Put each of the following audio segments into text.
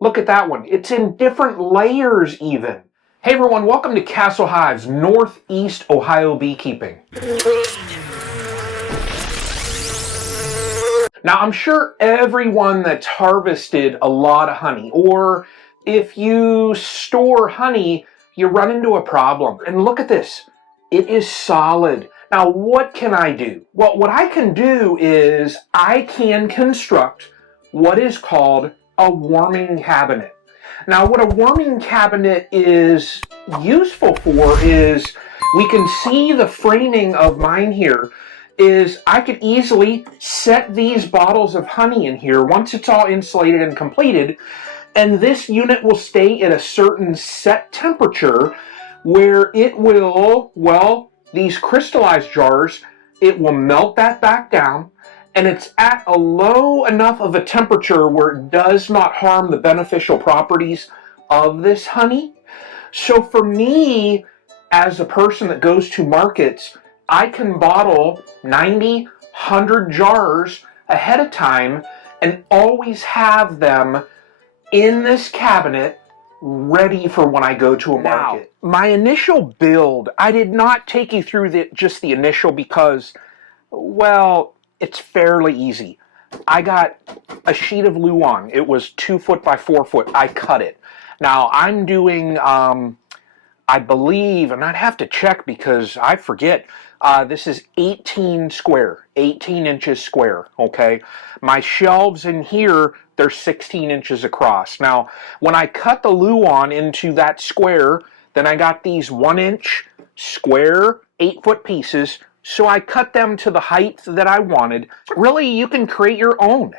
Look at that one. It's in different layers even. Hey everyone, welcome to Castle Hives, Northeast Ohio Beekeeping. Now I'm sure everyone that's harvested a lot of honey, or if you store honey, you run into a problem. And look at this. It is solid. Now what can I do? Well, what I can do is I can construct what is called a warming cabinet. Now what a warming cabinet is useful for is, we can see the framing of mine here, is I could easily set these bottles of honey in here once it's all insulated and completed, and this unit will stay at a certain set temperature where it will, well, these crystallized jars, it will melt that back down, and it's at a low enough of a temperature where it does not harm the beneficial properties of this honey. So for me, as a person that goes to markets, I can bottle 90, 100 jars ahead of time and always have them in this cabinet ready for when I go to a market. Now, my initial build, I did not take you through just the initial because, well, it's fairly easy. I got a sheet of Luan. It was 2 foot by 4 foot. I cut it. Now I'm doing, I believe, and I'd have to check because I forget, this is 18 inches square, okay? My shelves in here, they're 16 inches across. Now, when I cut the Luan into that square, then I got these 1 inch square 8 foot pieces. So I cut them to the height that I wanted. Really, you can create your own.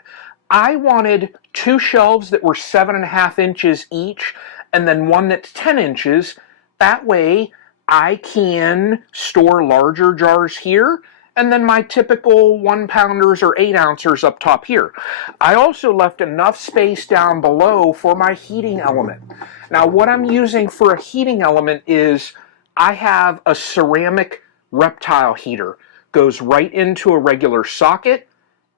I wanted 2 shelves that were 7.5 inches each, and then one that's 10 inches. That way, I can store larger jars here, and then my typical 1 pounders or 8 ounces up top here. I also left enough space down below for my heating element. Now, what I'm using for a heating element is I have a ceramic reptile heater. Goes right into a regular socket,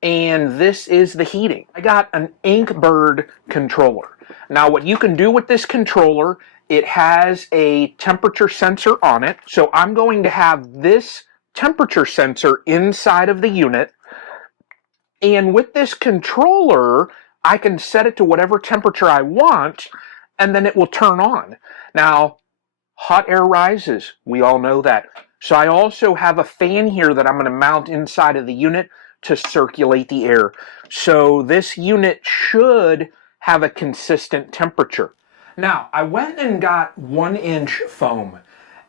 and this is the heating. I got an Inkbird controller. Now what you can do with this controller, it has a temperature sensor on it, so I'm going to have this temperature sensor inside of the unit, and with this controller I can set it to whatever temperature I want, and then it will turn on. Now hot air rises, we all know that. So I also have a fan here that I'm going to mount inside of the unit to circulate the air. So this unit should have a consistent temperature. Now, I went and got 1 inch foam,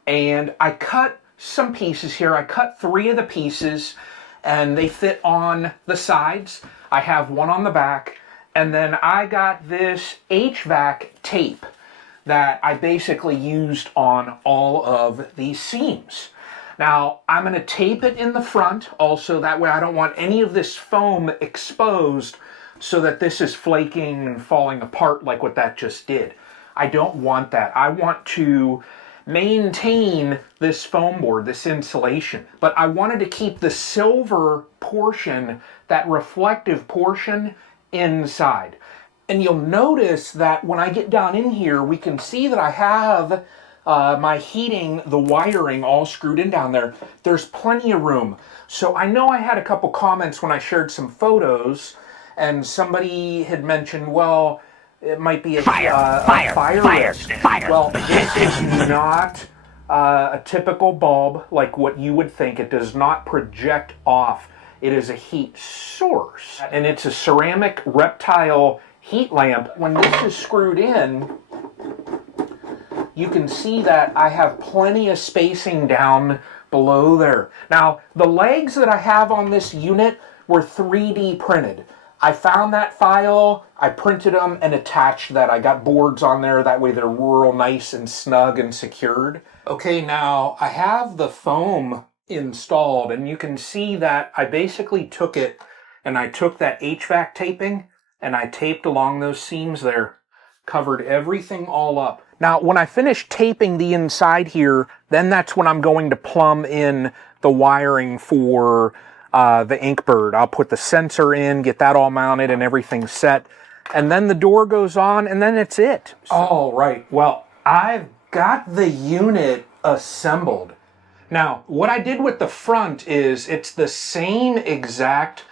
and I cut some pieces here. I cut 3 of the pieces, and they fit on the sides. I have one on the back, and then I got this HVAC tape that I basically used on all of these seams. Now, I'm going to tape it in the front also, that way I don't want any of this foam exposed so that this is flaking and falling apart like what that just did. I don't want that. I want to maintain this foam board, this insulation, but I wanted to keep the silver portion, that reflective portion, inside. And you'll notice that when I get down in here, we can see that I have my heating, the wiring all screwed in down there. There's plenty of room. So I know I had a couple comments when I shared some photos, and somebody had mentioned, well, it might be a fire risk. Well, this is not a typical bulb like what you would think. It does not project off. It is a heat source, and it's a ceramic reptile heat lamp. When this is screwed in, you can see that I have plenty of spacing down below there. Now, the legs that I have on this unit were 3D printed. I found that file, I printed them and attached that. I got boards on there, that way they're real nice and snug and secured. Okay, now I have the foam installed, and you can see that I basically took it and I took that HVAC taping and I taped along those seams there. Covered everything all up. Now, when I finish taping the inside here, then that's when I'm going to plumb in the wiring for the Inkbird. I'll put the sensor in, get that all mounted and everything set. and then the door goes on, and then it's it. All right, well, I've got the unit assembled. Now, what I did with the front is it's the same exact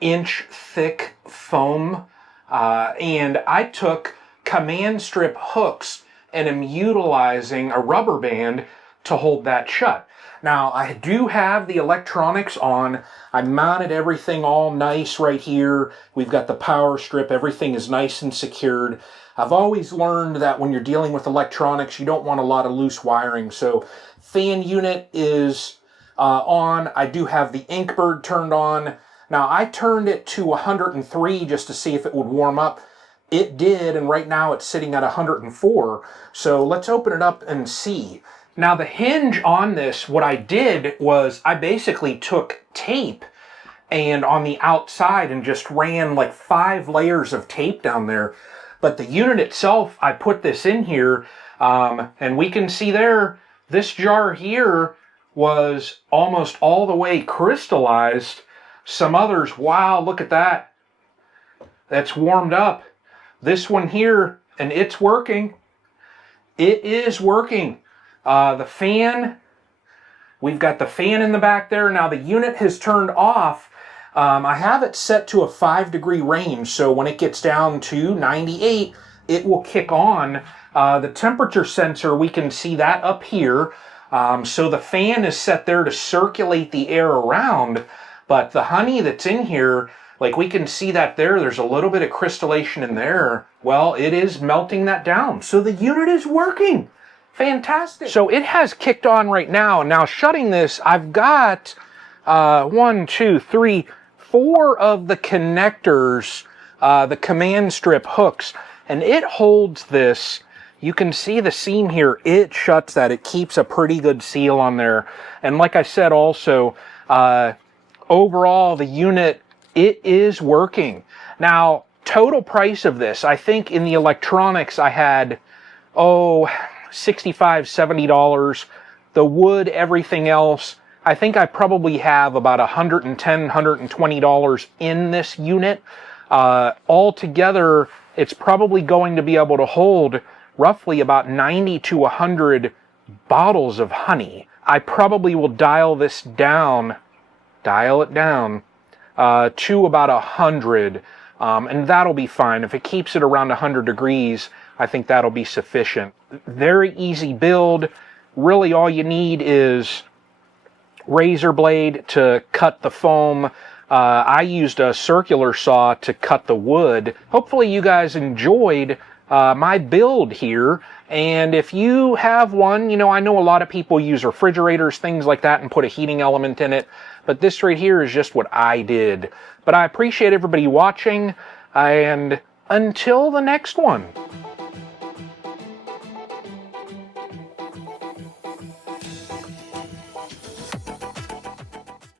inch thick foam, and I took command strip hooks and am utilizing a rubber band to hold that shut. Now, I do have the electronics on. I mounted everything all nice right here. We've got the power strip. Everything is nice and secured. I've always learned that when you're dealing with electronics, you don't want a lot of loose wiring. So, fan unit is on. I do have the Inkbird turned on. Now, I turned it to 103 just to see if it would warm up. It did, and right now it's sitting at 104. So let's open it up and see. Now, the hinge on this, what I did was I basically took tape and on the outside and just ran like 5 layers of tape down there. But the unit itself, I put this in here, and we can see there, this jar here was almost all the way crystallized. Some others, wow, look at that. That's warmed up. This one here, and it's working. It is working. The fan, we've got the fan in the back there. Now the unit has turned off. I have it set to a 5-degree range, so when it gets down to 98, it will kick on. The temperature sensor, we can see that up here. So the fan is set there to circulate the air around, but the honey that's in here, like we can see that there's a little bit of crystallization in there. Well, it is melting that down. So the unit is working. Fantastic. So it has kicked on right now. Now shutting this, I've got 1, 2, 3, 4 of the connectors, the command strip hooks, and it holds this. You can see the seam here. It shuts that. It keeps a pretty good seal on there. And like I said also, overall the unit, it is working. Now, total price of this, I think in the electronics I had, $65, $70. The wood, everything else, I think I probably have about $110, $120 in this unit. Altogether, it's probably going to be able to hold roughly about 90 to 100 bottles of honey. I probably will dial it down to about 100, and that'll be fine. If it keeps it around 100 degrees, I think that'll be sufficient. Very easy build. Really all you need is razor blade to cut the foam. I used a circular saw to cut the wood. Hopefully you guys enjoyed my build here, and if you have one, you know, I know a lot of people use refrigerators, things like that, and put a heating element in it, but this right here is just what I did. But I appreciate everybody watching, and until the next one.